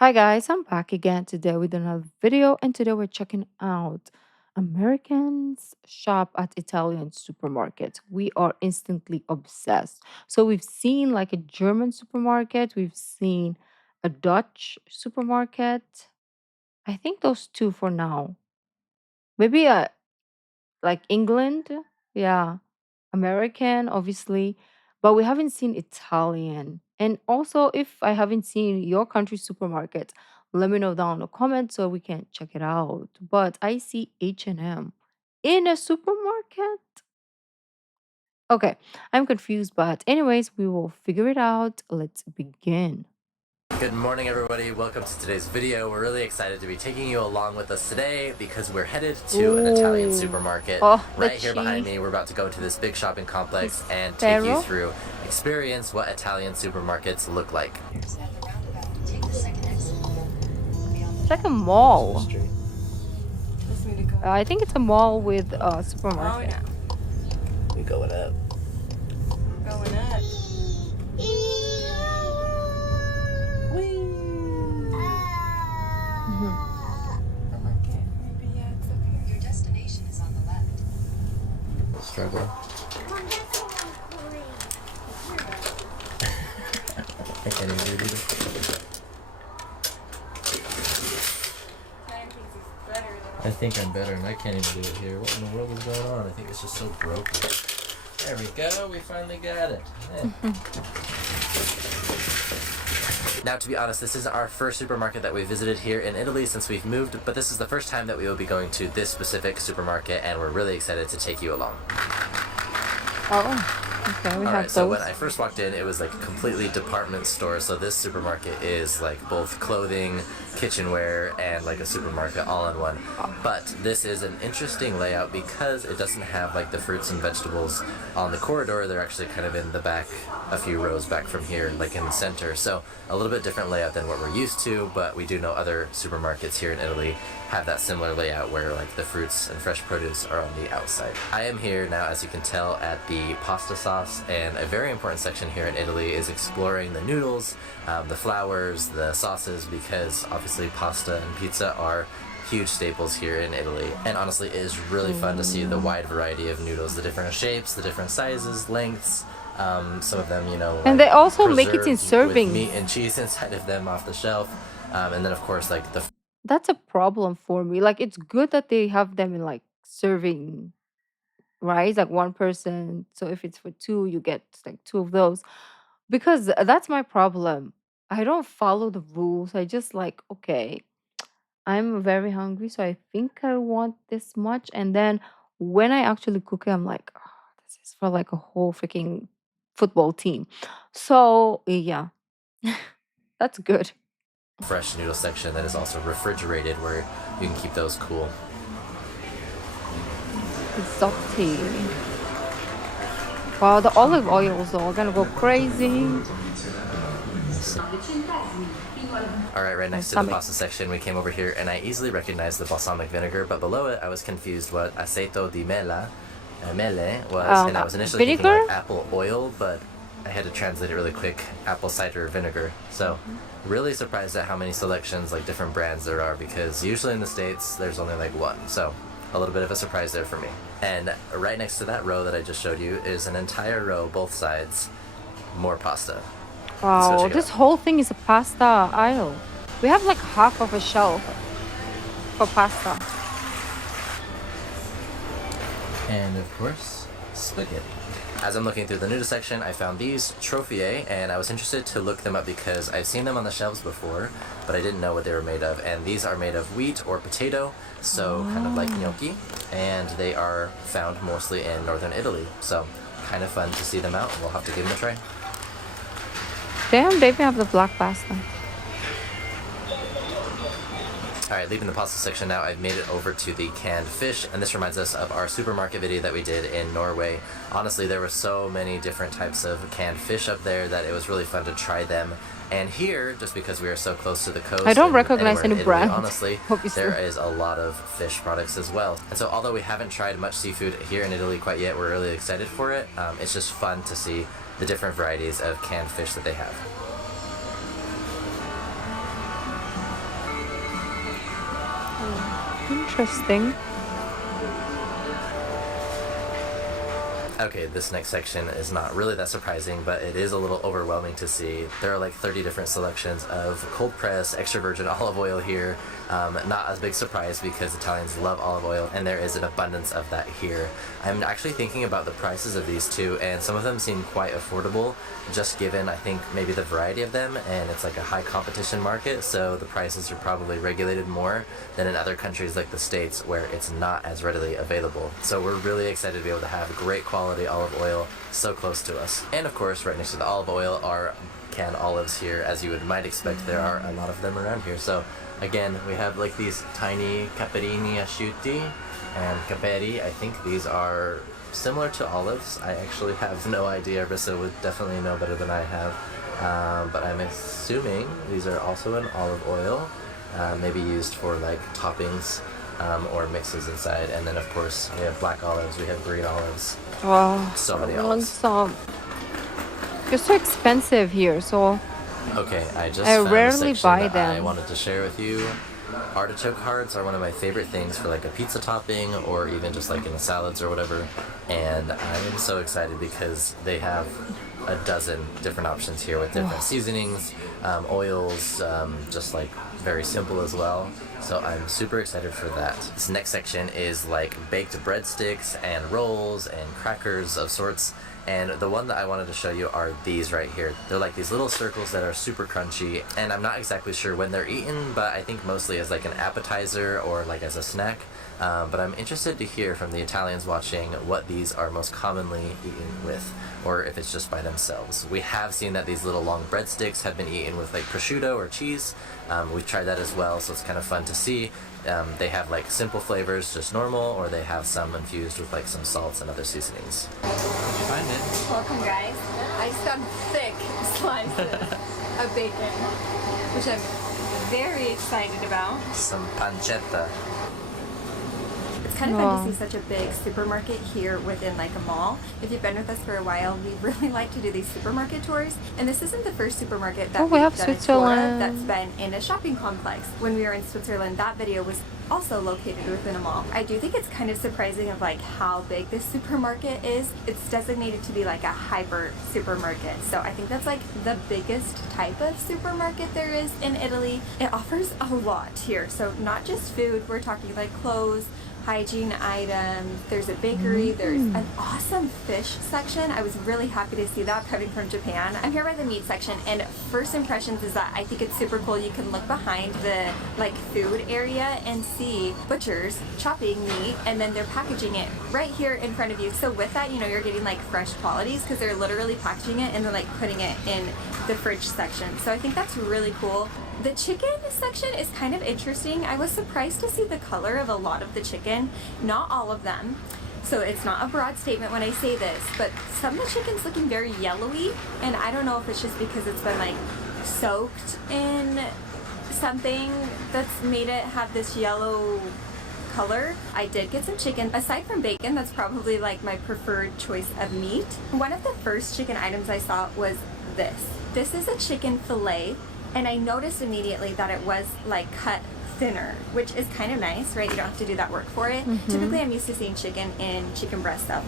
Hi guys, I'm back again today with another video, and today we're checking out Americans shop at Italian supermarkets. We are instantly obsessed. So we've seen like a German supermarket, we've seen a Dutch supermarket. I think those two for now. Maybe like England, yeah, American, obviously, but we haven't seen Italian. And also, if I haven't seen your country's supermarket, let me know down in the comments so we can check it out. But I see H&M in a supermarket. Okay, I'm confused, but anyways, we will figure it out. Let's begin. Good morning, everybody. Welcome to today's video. We're really excited to be taking you along with us today because we're headed to an Italian Ooh, supermarket oh, the right here behind cheese, me. We're about to go to this big shopping complex and take you Pero. through, experience what Italian supermarkets look like. It's like a mall. I think it's a mall with a Oh supermarket. yeah, We going up. going up. Mhm. Okay, maybe yeah, it's up here. Your destination is on the left. Struggle. I can't even read it. Ryan thinks he's better than I think I'm better and I can't even do it here. What in the world is going on? I think it's just so broken. There we go. We finally got it. Now, to be honest, this is our first supermarket that we visited here in Italy since we've moved, but this is the first time that we will be going to this specific supermarket, and we're really excited to take you along. Oh, okay, we have Alright, so those. when I first walked in, it was like a completely department store, so this supermarket is like both clothing, kitchenware, and like a supermarket all in one. But this is an interesting layout because it doesn't have like the fruits and vegetables on the corridor. They're actually kind of in the back, a few rows back from here, like in the center. So a little bit different layout than what we're used to, but we do know other supermarkets here in Italy have that similar layout where like the fruits and fresh produce are on the outside. I am here now, as you can tell, at the pasta sauce, and a very important section here in Italy is exploring the noodles, the flours, the sauces, because obviously pasta and pizza are huge staples here in Italy. And honestly, it is really fun to see the wide variety of noodles, the different shapes, the different sizes, lengths. Some of them, you know, And like they also make it in preserved with servings. meat and cheese inside of them off the shelf. And then of course like the That's a problem for me. Like it's good that they have them in like serving, right? It's like one person. So if it's for two, you get like two of those. Because that's my problem. I don't follow the rules. I just like, okay, I'm very hungry, so I think I want this much. And then when I actually cook it, I'm like, oh, this is for like a whole freaking football team. So yeah, that's good. fresh noodle section that is also refrigerated where you can keep those cool. Exotic. Wow, the olive oils though are gonna go crazy. Alright, right next to the Balsamic. pasta section we came over here and I easily recognized the balsamic vinegar, but below it I was confused what aceto di mele was, and I was initially thinking Vinegar? like apple oil, but I had to translate it really quick, apple cider vinegar. So really surprised at how many selections, like different brands there are, because usually in the States there's only like one. So a little bit of a surprise there for me. And right next to that row that I just showed you is an entire row, both sides, more pasta. Wow, check it this out. whole thing is a pasta aisle. We have like half of a shelf for pasta. And of course, spaghetti. As I'm looking through the noodle section, I found these Trophiae, and I was interested to look them up because I've seen them on the shelves before, but I didn't know what they were made of. And these are made of wheat or potato, so kind of like gnocchi, and they are found mostly in northern Italy. So kind of fun to see them out, and we'll have to give them a try. Damn, they even have the black pasta. Alright, leaving the pasta section now, I've made it over to the canned fish, and this reminds us of our supermarket video that we did in Norway. Honestly, there were so many different types of canned fish up there that it was really fun to try them. And here, just because we are so close to the coast, I don't and recognize anywhere in any Italy, brand, honestly, obviously. there is a lot of fish products as well. And so although we haven't tried much seafood here in Italy quite yet, we're really excited for it. It's just fun to see the different varieties of canned fish that they have. Interesting. Okay, this next section is not really that surprising, but it is a little overwhelming to see. There are like 30 different selections of cold press extra virgin olive oil here. Not a big surprise because Italians love olive oil and there is an abundance of that here. I'm actually thinking about the prices of these two, and some of them seem quite affordable just given I think maybe the variety of them, and it's like a high competition market, so the prices are probably regulated more than in other countries like the States where it's not as readily available. So we're really excited to be able to have great quality olive oil so close to us. And of course, right next to the olive oil are canned olives here. As you might expect, there are a lot of them around here. So again, we have like these tiny caperini asciutti and caperi. I think these are similar to olives. I actually have no idea. Rissa would definitely know better than I have. But I'm assuming these are also in olive oil, maybe used for like toppings or mixes inside. And then of course we have black olives, we have green olives. Wow. So many I want olives. some. They're so expensive here, so Okay, I just I found a rarely section buy that I them. wanted to share with you. Artichoke hearts are one of my favorite things for like a pizza topping or even just like in the salads or whatever. And I'm so excited because they have a dozen different options here with different seasonings, oils, just like very simple as well. So I'm super excited for that. This next section is like baked breadsticks and rolls and crackers of sorts. And the one that I wanted to show you are these right here. They're like these little circles that are super crunchy, and I'm not exactly sure when they're eaten, but I think mostly as like an appetizer or like as a snack. But I'm interested to hear from the Italians watching what these are most commonly eaten with, or if it's just by themselves. We have seen that these little long breadsticks have been eaten with like prosciutto or cheese. We've tried that as well, so it's kind of fun to see. They have like simple flavors, just normal, or they have some infused with like some salts and other seasonings. Did you find it? Welcome, guys. I just got thick slices of bacon, which I'm very excited about. Some pancetta. It's kind of fun to see such a big supermarket here within like a mall. If you've been with us for a while, we really like to do these supermarket tours. And this isn't the first supermarket that we have we've done a tour of Switzerland. that's been in a shopping complex. When we were in Switzerland, that video was also located within a mall. I do think it's kind of surprising of like how big this supermarket is. It's designated to be like a hyper supermarket. So I think that's like the biggest type of supermarket there is in Italy. It offers a lot here. So not just food, we're talking like clothes, hygiene items, there's a bakery, there's an awesome fish section. I was really happy to see that coming from Japan. I'm here by the meat section, and first impressions is that I think it's super cool. You can look behind the like food area and see butchers chopping meat, and then they're packaging it right here in front of you. So with that, you know, you're getting like fresh qualities because they're literally packaging it and then like putting it in the fridge section. So I think that's really cool. The chicken section is kind of interesting. I was surprised to see the color of a lot of the chicken, not all of them. So it's not a broad statement when I say this, but some of the chicken's looking very yellowy, and I don't know if it's just because it's been like soaked in something that's made it have this yellow color. I did get some chicken. Aside from bacon, that's probably like my preferred choice of meat. One of the first chicken items I saw was this. This is a chicken fillet. And I noticed immediately that it was like cut thinner, which is kind of nice, right? You don't have to do that work for it. Typically, I'm used to seeing chicken in chicken breast though.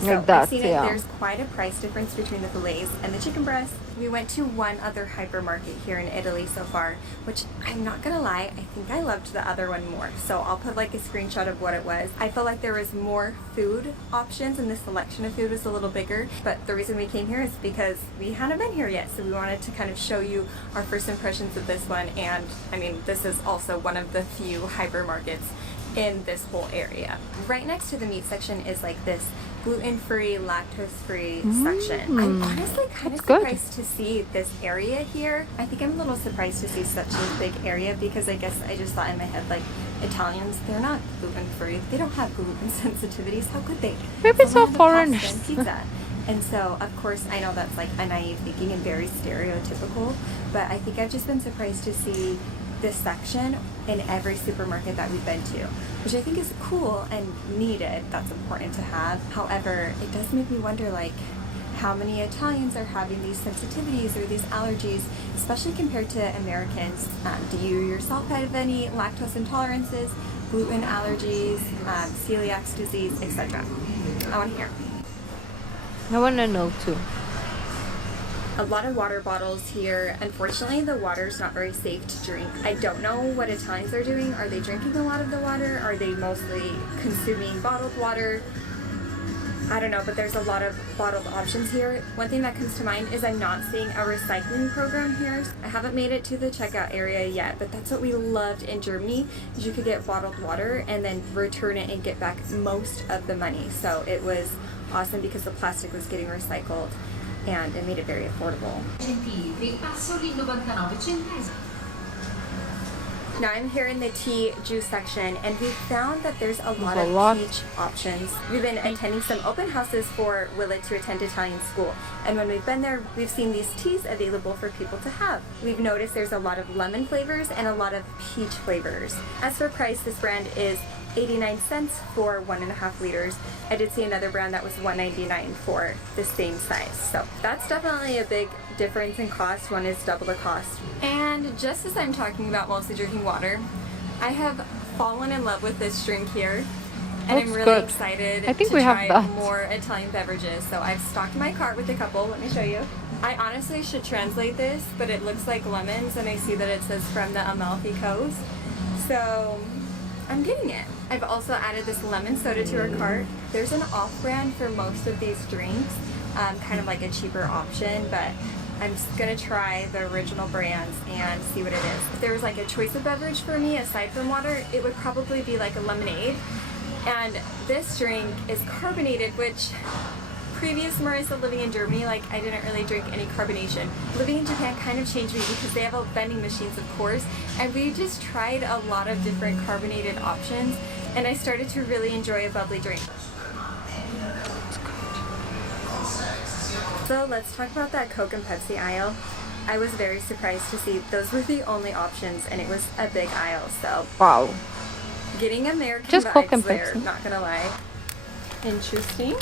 So Like that, I've seen it. yeah. There's quite a price difference between the fillets and the chicken breast. We went to one other hypermarket here in Italy so far, which I'm not gonna lie, I think I loved the other one more. So I'll put like a screenshot of what it was. I felt like there was more food options and the selection of food was a little bigger. But the reason we came here is because we hadn't been here yet. So we wanted to kind of show you our first impressions of this one. And I mean, this is also one of the few hypermarkets in this whole area. Right next to the meat section is like this gluten-free, lactose-free section. I'm honestly kind of good. surprised to see this area here. I think I'm a little surprised to see such a big area because I guess I just thought in my head like Italians, they're not gluten-free. They don't have gluten sensitivities. How could they? Maybe it's all Someone had the foreigners. pasta and pizza. And so, of course, I know that's like a naive thinking and very stereotypical, but I think I've just been surprised to see this section in every supermarket that we've been to, which I think is cool and needed. That's important to have. However, it does make me wonder, like, how many Italians are having these sensitivities or these allergies, especially compared to Americans. Do you yourself have any lactose intolerances, gluten allergies, celiac disease, etc.? I want to hear. I want to know too. A lot of water bottles here. Unfortunately, the water's not very safe to drink. I don't know what Italians are doing. Are they drinking a lot of the water? Are they mostly consuming bottled water? I don't know, but there's a lot of bottled options here. One thing that comes to mind is I'm not seeing a recycling program here. I haven't made it to the checkout area yet, but that's what we loved in Germany, is you could get bottled water and then return it and get back most of the money. So it was awesome because the plastic was getting recycled and it made it very affordable. Now I'm here in the tea juice section, and we found that there's a lot of peach options. We've been attending some open houses for Willa to attend Italian school, and when we've been there, we've seen these teas available for people to have. We've noticed there's a lot of lemon flavors and a lot of peach flavors. As for price, this brand is 89 cents for 1.5 liters. I did see another brand that was $1.99 for the same size. So that's definitely a big difference in cost. One is double the cost. And just as I'm talking about mostly drinking water, I have fallen in love with this drink here. And I'm really excited to try more Italian beverages. So I've stocked my cart with a couple. Let me show you. I honestly should translate this, but it looks like lemons, and I see that it says from the Amalfi Coast. So I'm getting it. I've also added this lemon soda to our cart. There's an off-brand for most of these drinks, kind of like a cheaper option, but I'm just gonna try the original brands and see what it is. If there was like a choice of beverage for me aside from water, it would probably be like a lemonade. And this drink is carbonated, which previous Marissa living in Germany, like I didn't really drink any carbonation. Living in Japan kind of changed me because they have vending machines, of course, and we just tried a lot of different carbonated options, and I started to really enjoy a bubbly drink. So let's talk about that Coke and Pepsi aisle. I was very surprised to see those were the only options, and it was a big aisle. So wow, getting American just vibes Coke and there, Pepsi. not gonna lie. Interesting.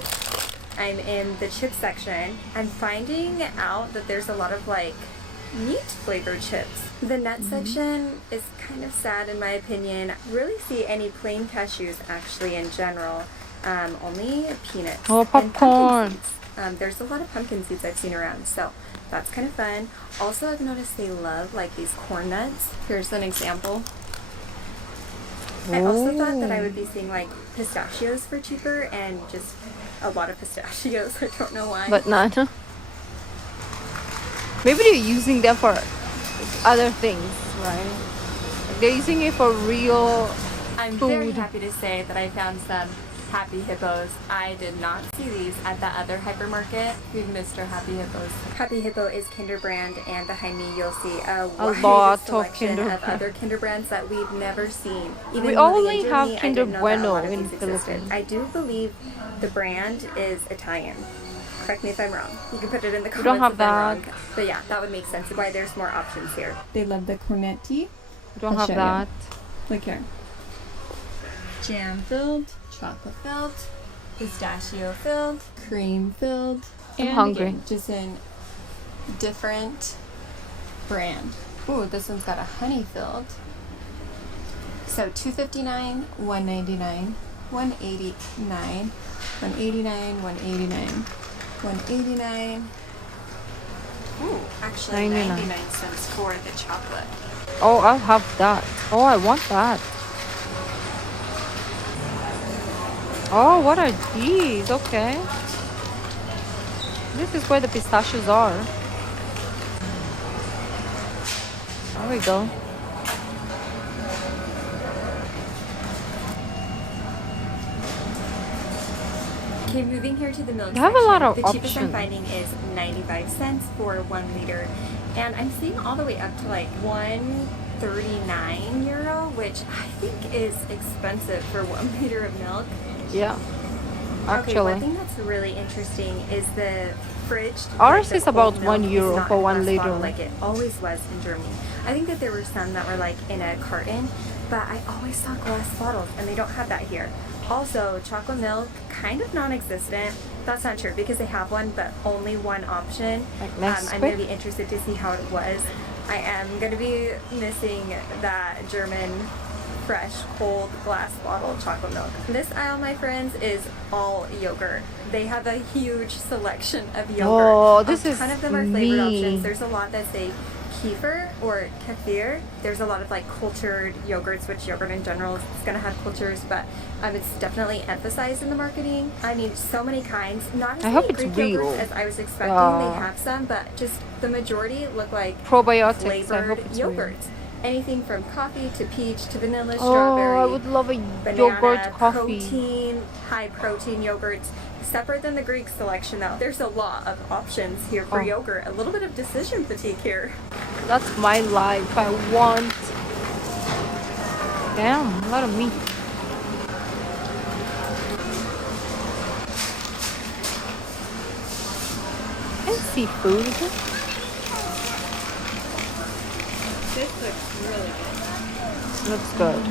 I'm in the chip section. I'm finding out that there's a lot of like meat flavored chips. The nut section is kind of sad in my opinion. I really see any plain cashews actually in general. Only peanuts. Oh, and popcorn. pumpkin seeds. There's a lot of pumpkin seeds I've seen around, so that's kind of fun. Also, I've noticed they love like these corn nuts. Here's an example. I also thought that I would be seeing like pistachios for cheaper, and just a lot of pistachios. I don't know why. But not. Maybe they're using them for other things, right? They're using it for real I'm food. very happy to say that I found some Happy Hippos. I did not see these at the other hypermarket. We've missed our Happy Hippos. Happy Hippo is Kinder brand, and behind me you'll see a lot of selection Kinder of other Kinder brands that we've never seen. Even We living only in have Germany, Kinder I didn't know that a Bueno lot of in these existed. Philippines. I do believe the brand is Italian. Correct me if I'm wrong. You can put it in the comments don't have if I'm that. wrong. But yeah, that would make sense why there's more options here. They love the cornetti. We don't I'll have show that. Look here. Jam filled, chocolate filled, pistachio filled, cream filled, I'm and hungry. again, just in different brand. Ooh, this one's got a honey filled. So $2.59, $1.99, $1.89, $1.89, $1.89, $1.89. Ooh, actually 99. 99 cents for the chocolate. Oh, I'll have that. Oh, I want that. Oh, what are these? Okay. This is where the pistachios are. There we go. Okay, moving here to the milk They have a section. lot of The cheapest I'm options. finding is 95 cents for 1 liter. And I'm seeing all the way up to like €1.39, which I think is expensive for 1 liter of milk. Yeah. Okay, one Actually. thing that's really interesting is the fridge. Ours the is about cold milk €1 is not for in a 1 glass liter. bottle like it always was in Germany. I think that there were some that were like in a carton, but I always saw glass bottles, and they don't have that here. Also, chocolate milk, kind of non-existent. That's not true because they have one, but only one option. Like I'm going Nesquik? to be interested to see how it was. I am going to be missing that German fresh cold glass bottle chocolate milk. This aisle, my friends, is all yogurt. They have a huge selection of yogurt. Oh, A this is ton of them are flavored options. me. There's a lot that say kefir or kefir. There's a lot of like cultured yogurts, which yogurt in general is going to have cultures, but it's definitely emphasized in the marketing. I mean, so many kinds. Not as I many hope it's Greek real. yogurts as I was expecting. They have some, but just the majority look like Probiotics. I hope flavored it's real. yogurts. Anything from coffee to peach to vanilla, Oh, I strawberry, would love a banana, yogurt coffee. protein, high protein yogurts. Separate than the Greek selection though, there's a lot of options here for Oh. yogurt. A little bit of decision fatigue here. That's my life. I want. Damn, a lot of meat. And seafood. This looks really good. Looks good.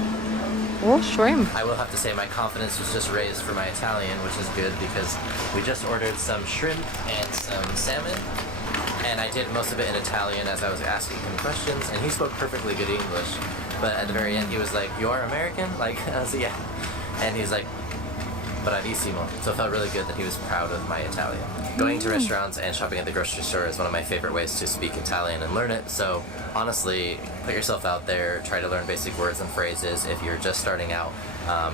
Oh, shrimp. I will have to say my confidence was just raised for my Italian, which is good because we just ordered some shrimp and some salmon. And I did most of it in Italian as I was asking him questions, and he spoke perfectly good English. But at the very end, he was like, "You are American?" Like, I was, yeah. And he's like, bravissimo. So it felt really good that he was proud of my Italian. Going to restaurants and shopping at the grocery store is one of my favorite ways to speak Italian and learn it. So honestly, put yourself out there, try to learn basic words and phrases. If you're just starting out,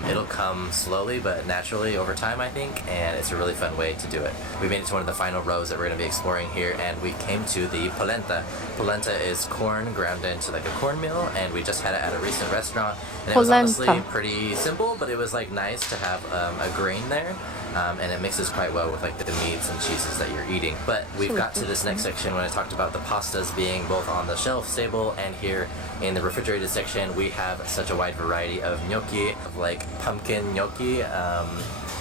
it'll come slowly but naturally over time, I think, and it's a really fun way to do it. We made it to one of the final rows that we're going to be exploring here, and we came to the polenta. Polenta is corn ground into like a cornmeal, and we just had it at a recent restaurant, and it was honestly Polenta. pretty simple, but it was like nice to have a grain there. And it mixes quite well with like the meats and cheeses that you're eating. But we've got to this next section when I talked about the pastas being both on the shelf stable and here in the refrigerated section. We have such a wide variety of gnocchi, of like pumpkin gnocchi,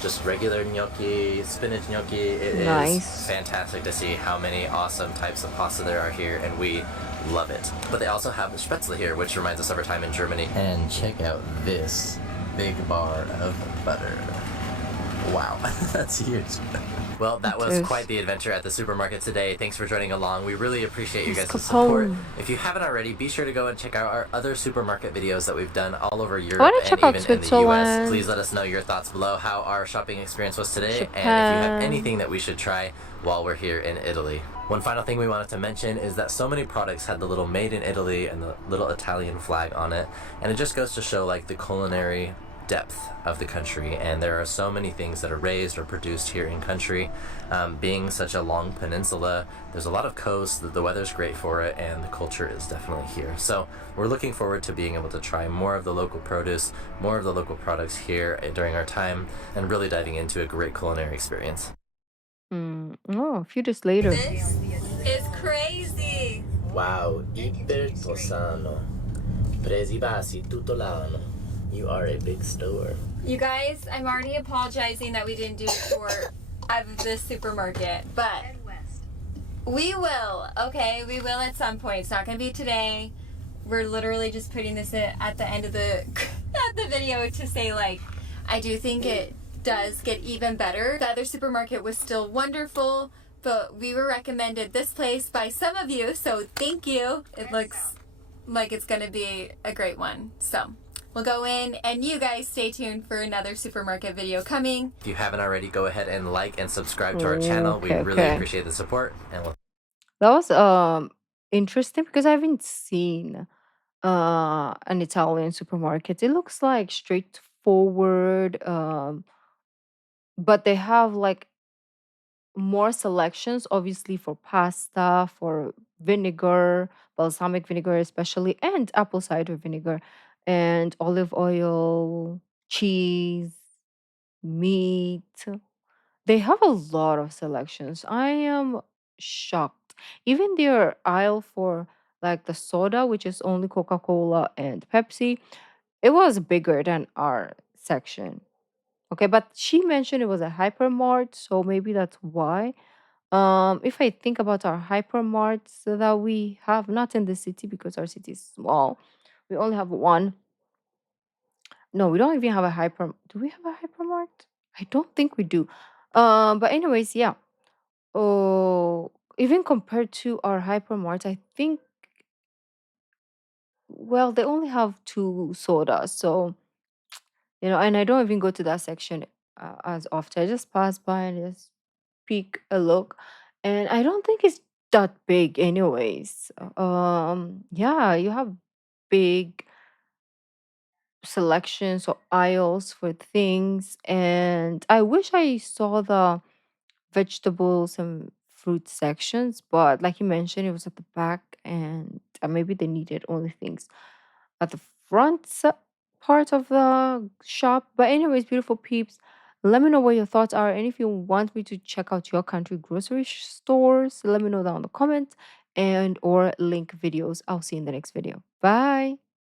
just regular gnocchi, spinach gnocchi. It is Nice. fantastic to see how many awesome types of pasta there are here, and we love it. But they also have the spätzle here, which reminds us of our time in Germany. And check out this big bar of butter. Wow, that's huge. Well, that It was is. quite the adventure at the supermarket today. Thanks for joining along. We really appreciate you guys' Let's go support. home. If you haven't already, be sure to go and check out our other supermarket videos that we've done all over Europe wanna and check out even in the US. Switzerland. Please let us know your thoughts below, how our shopping experience was today, and if you Japan. have anything that we should try while we're here in Italy. One final thing we wanted to mention is that so many products had the little made in Italy and the little Italian flag on it, and it just goes to show like the culinary depth of the country, and there are so many things that are raised or produced here in country. Being such a long peninsula, there's a lot of coast, the weather's great for it, and the culture is definitely here. So we're looking forward to being able to try more of the local produce, more of the local products here during our time, and really diving into a great culinary experience. Oh, a few days later. This is crazy. Wow, iper tosano. Presi basi tutto l'anno. You are a big store. You guys, I'm already apologizing that we didn't do a tour of this supermarket, but Head west. we will. Okay, we will at some point. It's not going to be today. We're literally just putting this at the end of the at the video to say like, I do think it does get even better. The other supermarket was still wonderful, but we were recommended this place by some of you, so thank you. It looks like it's going to be a great one. So we'll go in, and you guys stay tuned for another supermarket video coming. If you haven't already, go ahead and like and subscribe to our channel. We really Okay. appreciate the support, and we'll That was interesting because I haven't seen an Italian supermarket. It looks like straightforward, but they have like more selections, obviously for pasta, for vinegar, balsamic vinegar especially, and apple cider vinegar, and olive oil, cheese, meat. They have a lot of selections. I am shocked. Even their aisle for like the soda, which is only Coca-Cola and Pepsi, it was bigger than our section. Okay, but she mentioned it was a hypermart, so maybe that's why. If I think about our hypermarts that we have, not in the city because our city is small, we only have one. No, we don't even have a hyper. Do we have a hypermart? I don't think we do. But anyways, yeah. Oh, even compared to our hypermart, I think, well, they only have two sodas. So, and I don't even go to that section as often. I just pass by and just peek a look. And I don't think it's that big, anyways. Yeah, you have big selections or aisles for things. And I wish I saw the vegetables and fruit sections, but like you mentioned, it was at the back, and maybe they needed only things at the part of the shop. But anyways, beautiful peeps, let me know what your thoughts are, and if you want me to check out your country grocery stores, let me know down in the comments and or link videos. I'll see you in the next video. Bye.